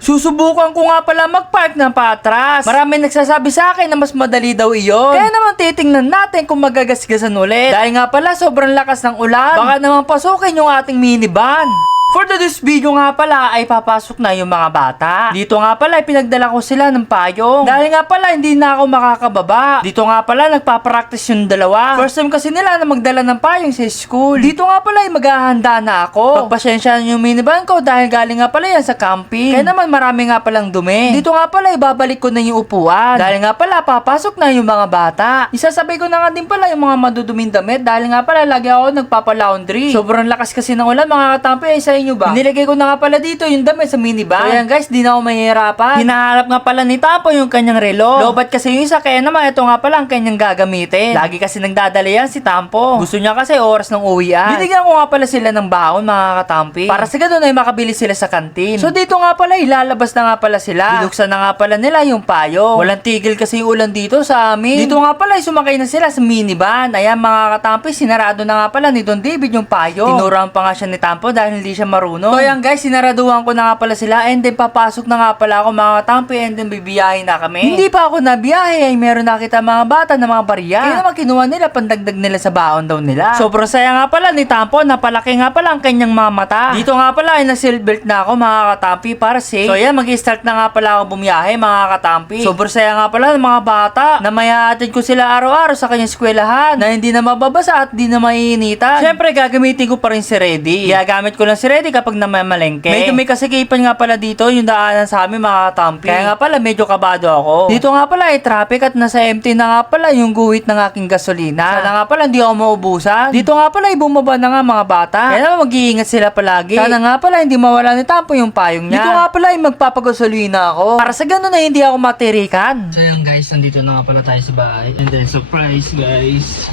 Susubukan ko nga pala mag-park ng patras. Marami nagsasabi sa akin na mas madali daw iyon. Kaya naman titingnan natin kung magagasgasan ulit. Dahil nga pala sobrang lakas ng ulan, baka naman pasukin yung ating minivan. For this video nga pala ay papasok na yung mga bata. Dito nga pala ay pinagdala ko sila ng payong. Dahil nga pala hindi na ako makakababa. Dito nga pala nagpapractice yung dalawa. First time kasi nila na magdala ng payong sa school. Dito nga pala ay maghahanda na ako. Pagpasensya yung minivan ko dahil galing nga pala yan sa camping. Kaya naman marami nga palang dumi. Dito nga pala ibabalik ko na yung upuan. Dahil nga pala papasok na yung mga bata. Isasabay ko na nga din pala yung mga maduduming damit. Dahil nga pala lagi ako nagpapalaundry. Sobrang lakas kasi ng ulan mga katampi ay sa inyo ba? Nilagay ko na nga pala dito yung damit sa minivan. So yan guys, di na ako mahihirapan. Hinahanap nga pala ni Tampo yung kanyang relo. Lobat kasi yung isa, kaya naman ito nga pala ang kanyang gagamitin. Lagi kasi nagdadala yan si Tampo. Gusto niya kasi oras ng uwian. Binigyan ko nga pala sila ng baon mga katampi. Para sa ganun ay makabili sila sa kantin. So dito nga pala, ilalabas na nga pala sila. Binuksan na nga pala nila yung payong. Walang tigil kasi yung ulan dito sa amin. Dito nga pala ay sumakay na sila sa minivan. Ayan mga katampi, sinarado na nga pala ni Don David yung payong. Tinuruan pa nga siya ni Tampo dahil hindi siya marunong. So ayan guys, sinaraduhan ko na nga pala sila and then papasok na nga pala ako mga katampi and then bibiyahe na kami. Hindi pa ako nabiyahe ay meron nakita mga bata na mga barya. Kaya naman kinuha nila pandagdag nila sa baon daw nila. Sobrang saya nga pala ni Tampo, napalaki nga pala ang kanyang mga mata. Dito nga pala ay na-seatbelt na ako mga katampi para safe. So ayan, mag-start na nga pala ako bumiyahe mga katampi. Sobrang saya nga pala ng mga bata na may hatid ko sila araw-araw sa kanyang eskwelahan na hindi na mababasa at di na maiinitan. Syempre gagamitin ko pa rin si Reddy. Gagamit ko lang si Reddy kapag namamalengke. Medyo may kasikipan nga pala dito yung daanan sa amin mga katampi. Kaya nga pala medyo kabado ako. Dito nga pala ay traffic at nasa empty na nga pala yung guhit ng aking gasolina. Sana nga pala hindi ako maubusan. Dito nga pala ay bumaba na nga mga bata. Kaya naman mag-iingat sila palagi. Sana nga pala hindi mawala ni Tampo yung payong niya. Dito nga pala ay magpapagasolina ako. Para sa ganun na hindi ako matirikan. So yan guys, nandito na nga pala tayo sa bahay. And then surprise guys.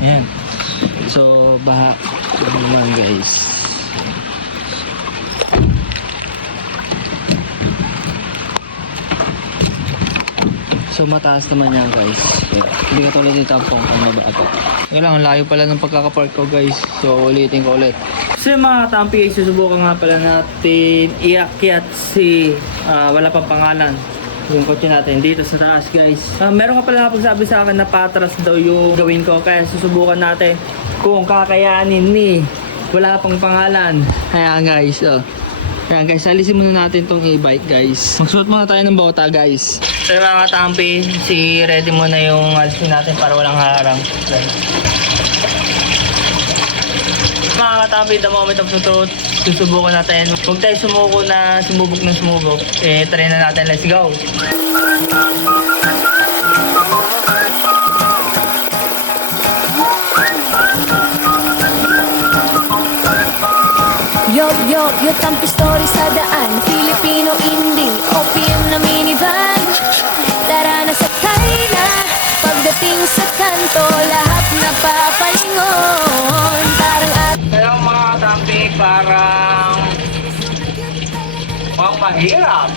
Ayan. So baha naman guys. So mataas naman yan guys. Hindi ka tulad dito ang mababa pa. Kaya lang, layo pala ng pagkakapark ko guys. So ulitin ko ulit. So yung mga katampi, susubukan nga pala natin iakyat si wala pang pangalan yung kotse natin dito sa taas guys. Meron ka pala napagsabi sa akin na patras daw yung gawin ko. Kaya susubukan natin kung kakayanin ni wala pang pangalan. Ayan guys. Ayan guys, alisin muna natin tong e-bike guys. Magsuot muna tayo ng bota guys. So mga katampi, si ready muna yung alisin natin para walang harang. Mga katampi, the moment of the truth, susubukan natin. Huwag tayo sumuko na sumubok ng sumubok. Try na natin, let's go! Yo, tampi story sa daan. Filipino indie, opium na minivan. Tara na sakay na. Pagdating sa kanto, lahat napapalingon. Parang Kaya mga katampi, parang mukhang mahirap.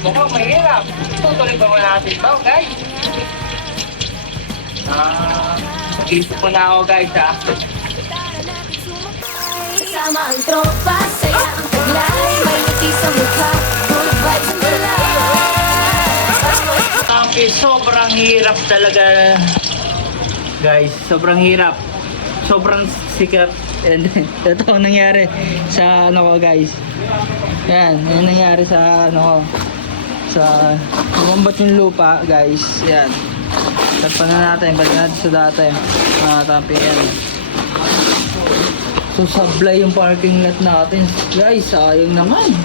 Mukhang mahirap. Tutuloy ba muna natin ito guys? Isip ko na ako guys ha. kasama ang tropa, saya ang taglay. May ngiti sa mukha, good vibes ang dala. Katampi, sobrang hirap talaga. Guys, sobrang hirap. Sobrang sikap. And ito ang nangyari sa ano ko guys. Yan, yung nangyari sa ano ko. Sa bumambat yung lupa guys. Yan. Tagpan na natin, balik natin sa dati. Mga katampi yan. So sablay yung parking lot natin. Guys, sayang naman.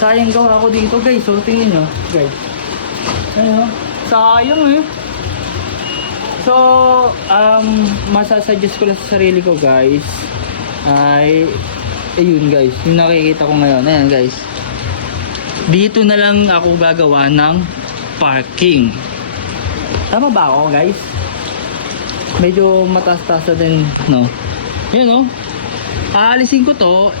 Sayang gawa ko dito guys. So tingin nyo guys. Ayun, sayang eh. So, masasuggest ko lang sa sarili ko guys ay ayun guys, yung nakikita ko ngayon. Ayan guys, dito na lang ako gagawa ng parking. Tama ba ako guys? Medyo mataas-tasa din, no? Yan o, aalisin ko to,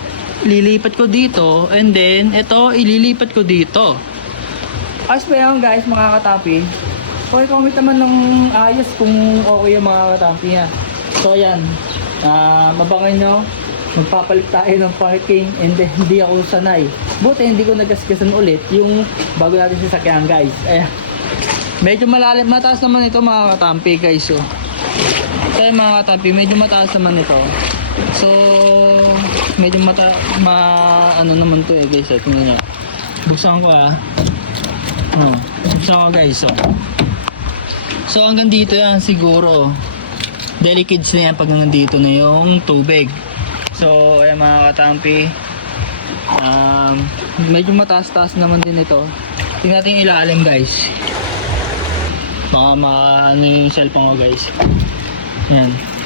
lilipat ko dito, and then ito ililipat ko dito. As ba yan guys, mga katapi? Okay, comment naman ng ayos kung okay yung mga katampi niya. So ayan, mabangay nyo magpapalit tayo ng parking and then hindi ako sanay. Buti hindi ko nagasgasan ulit yung bago natin sasakyan guys. Ayan. Medyo malalim, mataas naman ito mga katampi guys. So, kaya mga katampi, medyo mataas naman ito. So, medyo ano naman to eh guys. Tingnan nyo. Buksan ko buksan ko guys. So hanggang dito yan siguro. Delicates na yan pag nandito na yung tubig. So, ayan mga katampi. Medyo mataas-taas naman din ito. Tingnan natin yung ilalim guys. Baka ano yung cellphone ko guys. Ayan.